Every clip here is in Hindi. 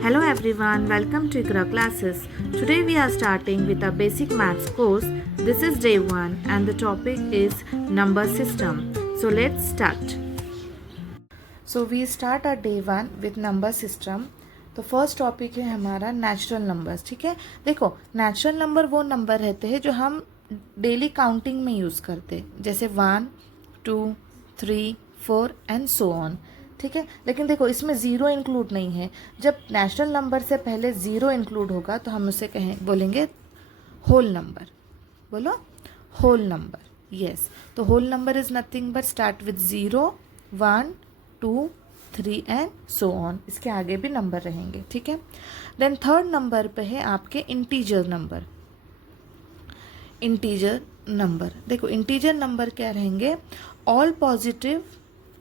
Hello everyone, welcome to ICRA classes. Today we are starting with a basic maths course. This is day 1 and the topic is number system. So let's start. So we start our day 1 with number system. तो फर्स्ट टॉपिक है हमारा नेचुरल नंबर्स. ठीक है, देखो नेचुरल नंबर वो नंबर रहते हैं जो हम डेली काउंटिंग में यूज़ करते, जैसे 1, 2, 3, 4 एंड सो ऑन. ठीक है, लेकिन देखो इसमें ज़ीरो इंक्लूड नहीं है. जब नेचुरल नंबर से पहले ज़ीरो इंक्लूड होगा तो हम उसे बोलेंगे होल नंबर. बोलो होल नंबर. यस, तो whole number is nothing but start with 0, 1, 2, 3 and so on. इसके आगे भी नंबर रहेंगे. ठीक है, देन थर्ड नंबर पे है आपके इंटीजर नंबर. इंटीजर नंबर, देखो इंटीजर नंबर क्या रहेंगे, all positive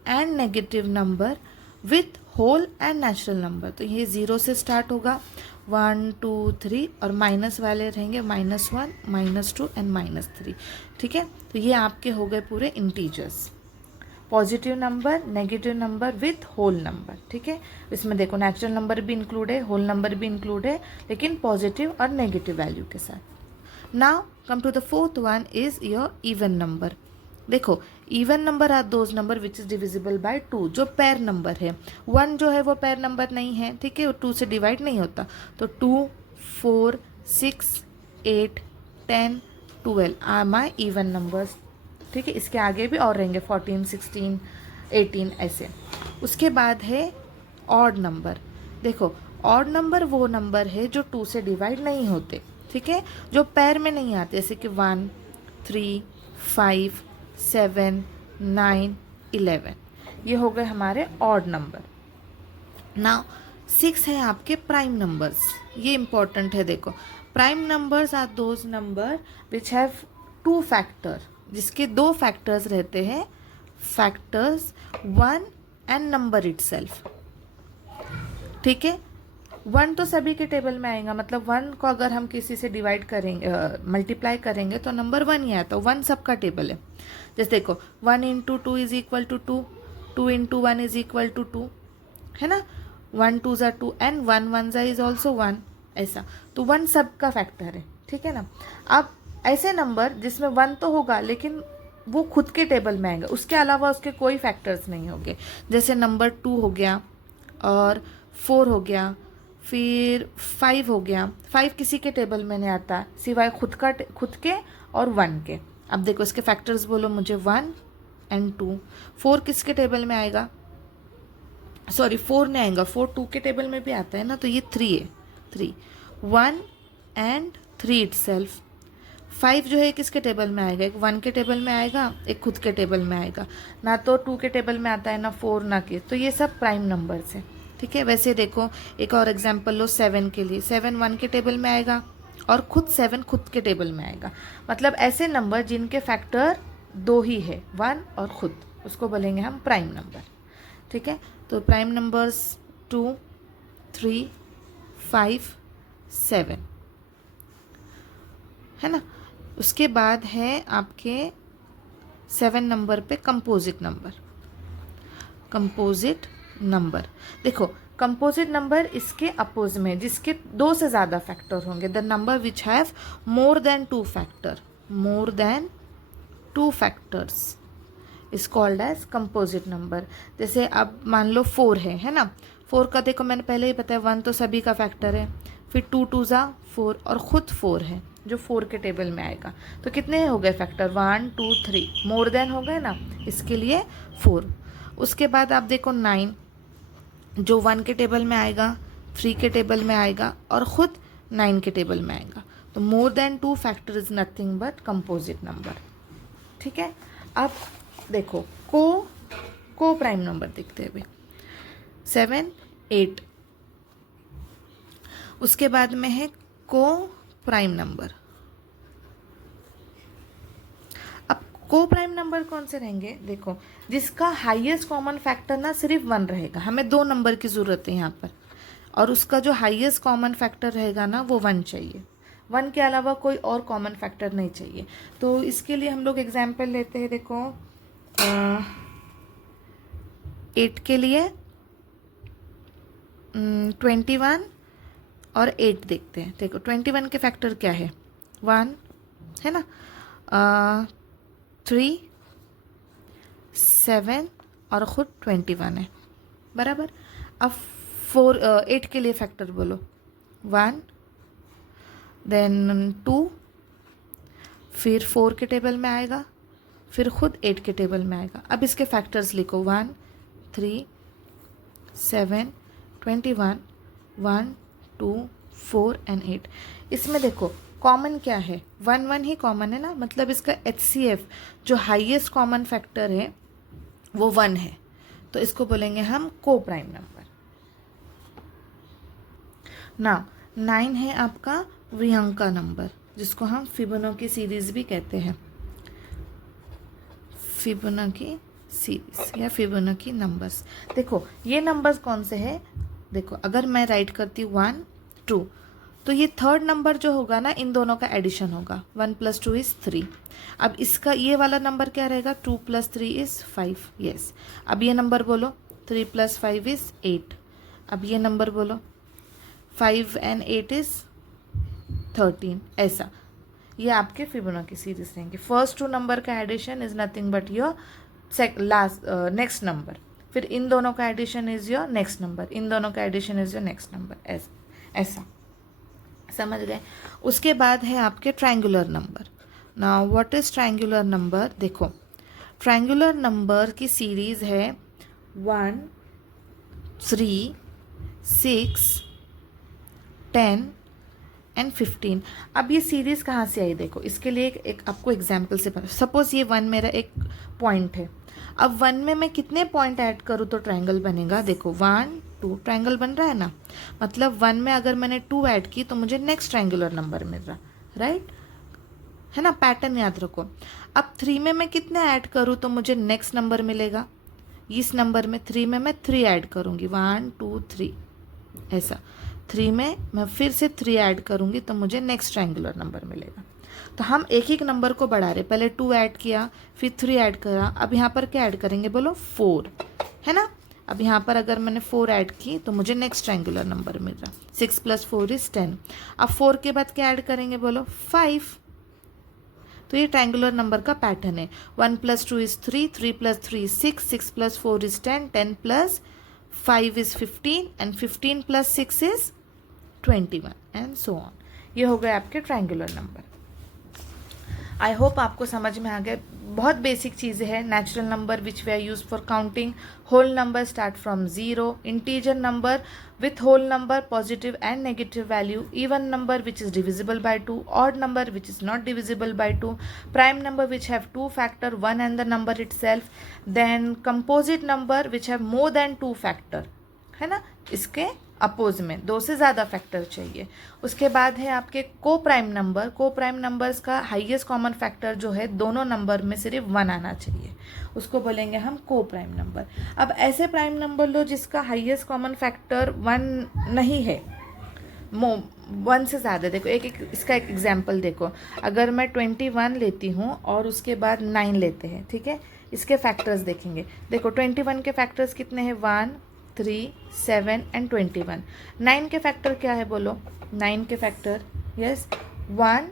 and negative number with whole and natural number. तो ये 0 से स्टार्ट होगा, 1, 2, 3 और माइनस वाले रहेंगे -1, -2 एंड -3. ठीक है, तो ये आपके हो गए पूरे integers. Positive number, negative number with whole number. ठीक है, इसमें देखो नेचुरल नंबर भी इंक्लूड है, होल नंबर भी इंक्लूड है, लेकिन पॉजिटिव और नेगेटिव वैल्यू के साथ. Now come to the fourth one is your even number. देखो even number are those number which is divisible by 2, जो पेयर नंबर है. 1 जो है वो पेयर नंबर नहीं है. ठीक है, वो 2 से डिवाइड नहीं होता. तो 2, 4, 6, 8, 10, 12 आर माई इवन नंबर्स. ठीक है, इसके आगे भी और रहेंगे 14, 16, 18 ऐसे. उसके बाद है ऑड नंबर. देखो ऑड नंबर वो नंबर है जो 2 से डिवाइड नहीं होते. ठीक है, जो पैर में नहीं आते, जैसे कि 1, 3, 5, 7, 9, 11. ये हो गए हमारे ऑड नंबर. नाउ 6 है आपके प्राइम नंबर्स. ये इंपॉर्टेंट है. देखो prime numbers are those number which have 2 factor, जिसके 2 फैक्टर्स रहते हैं, फैक्टर्स 1 एंड नंबर इटसेल्फ. ठीक है, 1 तो सभी के टेबल में आएगा, मतलब 1 को अगर हम किसी से डिवाइड करेंगे, मल्टीप्लाई करेंगे तो नंबर 1 ही आता है. 1 सबका टेबल है. जैसे देखो 1 × 2 is equal to 2, 2 × 1 is equal to 2, है ना. 1 2 ज़ा 2 एंड 1 1 ज़ा इज ऑल्सो 1. ऐसा तो 1 सबका फैक्टर है. ठीक है ना. अब ऐसे नंबर जिसमें 1 तो होगा लेकिन वो खुद के टेबल में आएगा, उसके अलावा उसके कोई फैक्टर्स नहीं होंगे. जैसे नंबर 2 हो गया और 4 हो गया, फिर 5 हो गया. 5 किसी के टेबल में नहीं आता सिवाय खुद के और 1 के. अब देखो इसके फैक्टर्स बोलो मुझे, 1 एंड 2. 4 किसके टेबल में आएगा, सॉरी 4 नहीं आएगा, 4 2 के टेबल में भी आता है ना, तो ये 3 है. 3, 1 एंड 3 इटसेल्फ. 5 जो है किसके टेबल में आएगा, एक 1 के टेबल में आएगा, एक खुद के टेबल में आएगा. ना तो 2 के टेबल में आता है, ना 4 ना के. तो ये सब प्राइम नंबर्स है. ठीक है, वैसे देखो एक और एग्जांपल लो 7 के लिए. 7 1 के टेबल में आएगा और खुद 7 खुद के टेबल में आएगा. मतलब ऐसे नंबर जिनके फैक्टर 2 ही है, 1 और खुद, उसको बोलेंगे हम प्राइम नंबर. ठीक है, तो प्राइम नंबर्स 2, 3, 5, 7 है ना. उसके बाद है आपके 7 नंबर पे कंपोजिट नंबर. कंपोजिट नंबर, देखो कंपोजिट नंबर इसके अपोज में, जिसके 2 से ज़्यादा फैक्टर होंगे, the number which have more than 2 factor, more than 2 factors is called as composite number. जैसे अब मान लो 4 है ना. 4 का देखो मैंने पहले ही बताया, 1 तो सभी का फैक्टर है, फिर 2 2 ज़ा 4 और ख़ुद 4 है जो 4 के टेबल में आएगा. तो कितने हो गए फैक्टर, 1 2 3, मोर देन हो गए ना, इसके लिए 4. उसके बाद आप देखो 9, जो 1 के टेबल में आएगा, 3 के टेबल में आएगा और ख़ुद 9 के टेबल में आएगा. तो मोर than 2 factor is nothing but composite number. ठीक है, अब देखो को प्राइम नंबर देखते हैं अभी. 7, 8. उसके बाद में है को प्राइम नंबर. अब को प्राइम नंबर कौन से रहेंगे, देखो जिसका हाईएस्ट कॉमन फैक्टर ना सिर्फ 1 रहेगा. हमें 2 नंबर की ज़रूरत है यहाँ पर, और उसका जो हाईएस्ट कॉमन फैक्टर रहेगा ना वो 1 चाहिए. 1 के अलावा कोई और कॉमन फैक्टर नहीं चाहिए. तो इसके लिए हम लोग एग्जाम्पल लेते हैं. देखो 8 के लिए 21 और 8 देखते हैं। देखो 21 के फैक्टर क्या है, 1 है ना, 3, 7 और ख़ुद 21 है, बराबर। अब 8 के लिए फैक्टर बोलो, 1, देन 2, फिर 4 के टेबल में आएगा, फिर खुद 8 के टेबल में आएगा। अब इसके फैक्टर्स लिखो, 1, 3, 7, 21, 1, 2, 4 एंड 8। इसमें देखो कॉमन क्या है, 1 1 ही कॉमन है ना, मतलब इसका HCF जो हाईएस्ट कॉमन फैक्टर है वो 1 है, तो इसको बोलेंगे हम को प्राइम नंबर। ना 9 है आपका वियंका नंबर, जिसको हम फिबोनाची सीरीज भी कहते हैं, फिबोनाची सीरीज या फिबोनाची नंबर्स। देखो ये नंबर्स कौन से हैं, देखो अगर मैं राइट करती हूँ 1, 2, तो ये थर्ड नंबर जो होगा ना, इन दोनों का एडिशन होगा, 1 + 2 = 3। अब इसका ये वाला नंबर क्या रहेगा, 2 + 3 = 5, यस। अब ये नंबर बोलो, 3 + 5 = 8। अब ये नंबर बोलो, 5 and 8 = 13, ऐसा। ये आपके फिबोनाची सीरीज रहेंगे। फर्स्ट 2 नंबर का addition is nothing but your next number, फिर इन दोनों का addition is your next number, इन दोनों का addition is your next number, ऐसा समझ गए। उसके बाद है आपके triangular number. Now what is triangular number, देखो ट्रायंगुलर नंबर की सीरीज है 1, 3, 6, 10 एंड 15। अब ये सीरीज़ कहाँ से आई, देखो इसके लिए एक आपको एग्जाम्पल से पता। सपोज ये 1 मेरा एक पॉइंट है, अब 1 में मैं कितने पॉइंट ऐड करूँ तो ट्रायंगल बनेगा, देखो 1, 2 ट्रायंगल बन रहा है ना, मतलब 1 में अगर मैंने 2 ऐड की तो मुझे नेक्स्ट ट्रायंगुलर नंबर मिल रहा, राइट है ना, पैटर्न याद रखो। अब 3 में मैं कितने ऐड करूँ तो मुझे नेक्स्ट नंबर मिलेगा, इस नंबर में 3 में मैं 3 ऐड करूँगी, 1, 2, 3, ऐसा। 3 में मैं फिर से 3 ऐड करूँगी तो मुझे नेक्स्ट ट्रायंगुलर नंबर मिलेगा। तो हम एक एक नंबर को बढ़ा रहे, पहले 2 ऐड किया, फिर 3 ऐड करा, अब यहाँ पर क्या ऐड करेंगे बोलो, 4 है ना। अब यहाँ पर अगर मैंने 4 ऐड की तो मुझे नेक्स्ट ट्रायंगुलर नंबर मिल रहा, 6 + 4 = 10। अब 4 के बाद क्या ऐड करेंगे बोलो, 5। तो ये ट्रायंगुलर नंबर का पैटर्न है। 1 + 2 = 3, 3 + 3 = 6, 6 + 4 = 10, 10 + 5 = 15 एंड 15 + 6 = 21 एंड सो ऑन। ये हो गए आपके ट्रायंगुलर नंबर। आई होप आपको समझ में आ गया। बहुत बेसिक चीज़ें हैं। Natural number which we are use for counting, whole number start from 0, integer number with whole number positive and negative value, even number which is divisible by 2, odd number which is not divisible by 2, prime number which have 2 factor, 1 and the number itself, then composite number which have more than 2 factor, है ना, इसके अपोज में 2 से ज़्यादा फैक्टर चाहिए। उसके बाद है आपके को प्राइम नंबर। को प्राइम नंबर्स का हाईएस्ट कॉमन फैक्टर जो है दोनों नंबर में सिर्फ 1 आना चाहिए, उसको बोलेंगे हम को प्राइम नंबर। अब ऐसे प्राइम नंबर लो जिसका हाईएस्ट कॉमन फैक्टर 1 नहीं है, 1 से ज़्यादा। देखो इसका एक एग्जाम्पल देखो, अगर मैं 21 लेती हूँ और उसके बाद 9 लेते हैं, ठीक है, इसके फैक्टर्स देखेंगे। देखो 21 के फैक्टर्स कितने हैं, 1, 3, 7 एंड 21। 9 के फैक्टर क्या है बोलो, 9 के फैक्टर यस 1,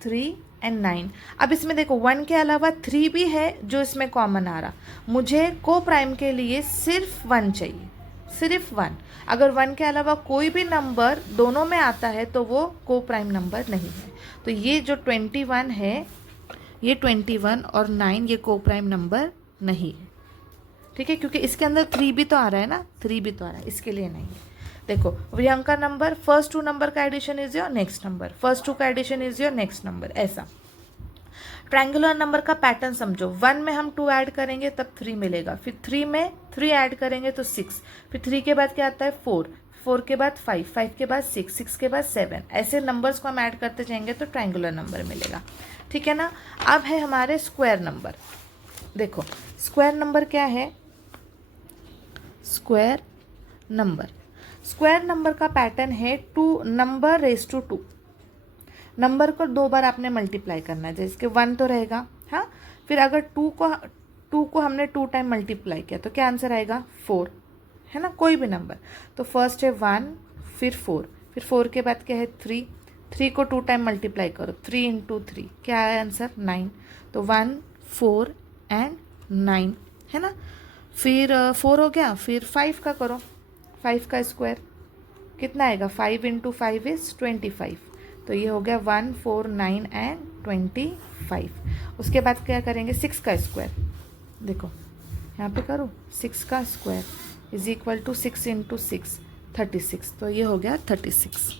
3 एंड 9। अब इसमें देखो 1 के अलावा 3 भी है जो इसमें कॉमन आ रहा, मुझे को प्राइम के लिए सिर्फ 1 चाहिए, सिर्फ 1। अगर 1 के अलावा कोई भी नंबर दोनों में आता है तो वो को प्राइम नंबर नहीं है। तो ये जो 21 है, ये 21 और 9 ये को प्राइम नंबर नहीं है, ठीक है, क्योंकि इसके अंदर 3 भी तो आ रहा है ना, 3 भी तो आ रहा है, इसके लिए नहीं है। देखो वियंका नंबर, फर्स्ट 2 नंबर का addition is your next number, first 2 का addition is your next number, ऐसा। ट्रायंगुलर नंबर का पैटर्न समझो, 1 में हम 2 ऐड करेंगे तब 3 मिलेगा, फिर 3 में 3 ऐड करेंगे तो 6, फिर 3 के बाद क्या आता है 4, 4 के बाद 5, 5 के बाद 6, 6 के बाद 7, ऐसे नंबर्स को हम ऐड करते जाएंगे तो ट्रायंगुलर नंबर मिलेगा, ठीक है ना। अब है हमारे स्क्वायर नंबर। देखो स्क्वायर नंबर क्या है, स्क्वायर नंबर का पैटर्न है 2 नंबर रेज टू 2। नंबर को 2 बार आपने मल्टीप्लाई करना है, जैसे कि 1 तो रहेगा, हाँ, फिर अगर 2 को हमने 2 टाइम मल्टीप्लाई किया तो क्या आंसर आएगा 4, है ना, कोई भी नंबर। तो फर्स्ट है 1, फिर 4, फिर 4 के बाद क्या है 3, 3 को 2 टाइम मल्टीप्लाई करो, 3 इंटू 3 क्या आया आंसर 9। तो 1, 4 एंड 9 है ना। फिर 4 हो गया, फिर 5 का करो, 5 का स्क्वायर कितना आएगा, 5 इंटू 5 इज़ 25। तो ये हो गया 1, 4, 9 एंड 25। उसके बाद क्या करेंगे 6 का स्क्वायर, देखो यहाँ पे करो 6 का square is equal to 6 into 6 36। तो ये हो गया 36।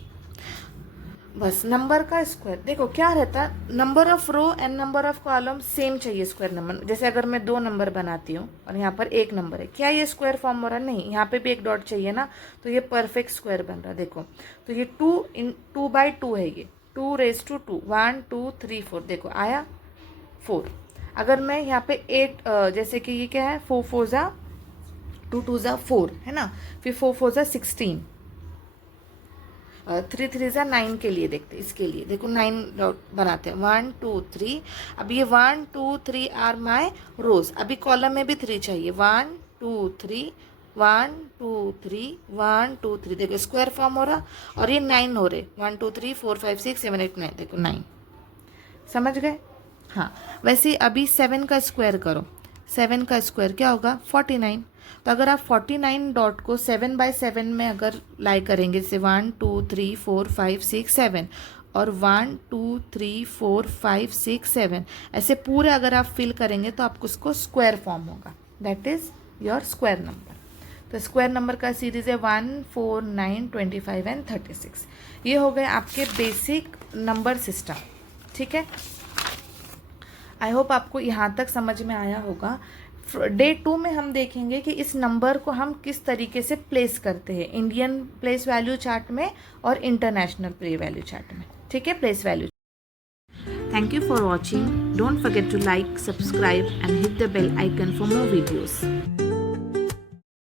बस नंबर का स्क्वायर देखो क्या रहता है, number of row and number of column same चाहिए स्क्वायर नंबर। जैसे अगर मैं 2 नंबर बनाती हूँ और यहाँ पर 1 नंबर है, क्या ये स्क्वायर फॉर्म हो रहा है, नहीं, यहाँ पे भी एक डॉट चाहिए ना, तो ये परफेक्ट स्क्वायर बन रहा है। देखो तो ये 2/2 है, ये 2⁻², 1 2 3 4, देखो आया 4। अगर मैं यहाँ पे 8 जैसे कि ये क्या है 4 4 ज़ा 2 2 ज़ा 4 है ना, फिर 4 4 ज़ा 16, 3 3 ज़ा 9 के लिए देखते, इसके लिए देखो 9 डॉट बनाते हैं 1 2 3। अब ये 1 2 3 आर माई रोज, अभी कॉलम में भी 3 चाहिए, 1 2 3 1 2 3 1 2 3, देखो स्क्वायर फॉर्म हो रहा, और ये 9 हो रहे 1 2 3 4 5 6 7 8 9, देखो 9, समझ गए। हाँ वैसे अभी 7 का स्क्वायर करो, 7 का स्क्वायर क्या होगा 49। तो अगर आप 49 डॉट को 7/7 में अगर लाई करेंगे, जैसे 1 2 3 4 5 6 7 और 1 2 3 4 5 6 7 ऐसे पूरे अगर आप फिल करेंगे तो आपको उसको स्क्वायर फॉर्म होगा, that is your square number. तो स्क्वायर नंबर का सीरीज़ है 1 4 9 25 एंड 36। ये हो गए आपके बेसिक नंबर सिस्टम, ठीक है। आई होप आपको यहाँ तक समझ में आया होगा। डे 2 में हम देखेंगे कि इस नंबर को हम किस तरीके से प्लेस करते हैं, इंडियन प्लेस वैल्यू चार्ट में और इंटरनेशनल प्ले वैल्यू चार्ट में, ठीक है, place value. Thank you for watching, don't forget to like, subscribe and hit the bell icon for more videos.